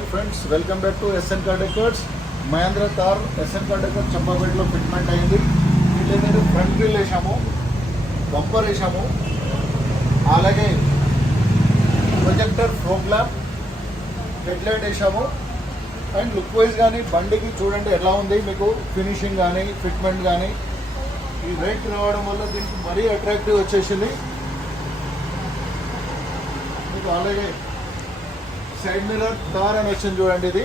Hi friends, welcome back to SN car decors. Mahindra car SN car decor చంపాపేటలో fitment అయింది. ఏంటంటే front grille వేసాము, bumper వేసాము, అలాగే projector fog lamp, head light వేసాము. అండ్ లుక్ వైజ్ కానీ బండికి చూడండి ఎలా ఉంది, మీకు ఫినిషింగ్ కానీ ఫిట్మెంట్ కానీ ఈ రేట్ రావడం వల్ల దీనికి మరీ అట్రాక్టివ్ వచ్చేసింది మీకు. అలాగే సైడ్ మిర్రర్ కార్ అని వచ్చింది చూడండి, ఇది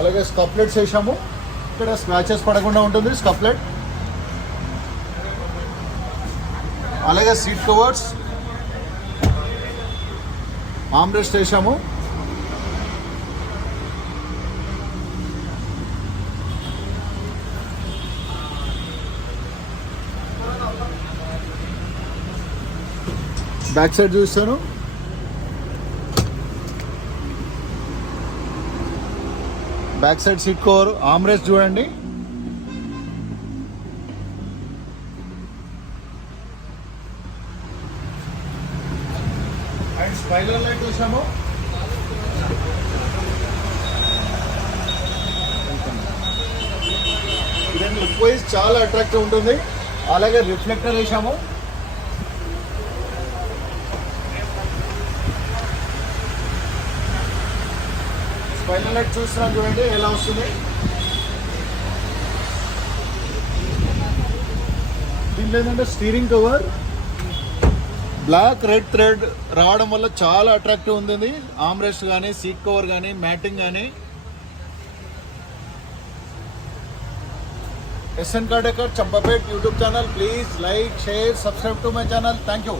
అలాగే స్కప్లెట్స్ వేసాము. ఇక్కడ స్క్రాచెస్ పడకుండా ఉంటుంది స్కప్లెట్. అలాగే సీట్ కవర్స్, ఆమ్రెస్ట్ వేసాము. బ్యాక్ సైడ్ చూస్తాను, back side seat cover, armrest చూడండి. అండ్ స్పైలర్ లైట్ చూసాము. ఇదండి లుక్ వైజ్ చాలా అట్రాక్టివ్ ఉంటుంది. అలాగే రిఫ్లెక్టర్ వేసాము. స్పైలర్ లైట్ చూస్తున్నాం చూడండి ఎలా వస్తుంది. దీంట్లో ఏంటంటే steering cover black red thread రావడం వల్ల చాలా అట్రాక్టివ్ ఉంటుంది. ఆమ్రెస్ట్ కానీ సీట్ కవర్ కానీ మ్యాటింగ్ కానీ. S N car decor Champapet YouTube channel. Please like, share, subscribe to my channel. Thank you.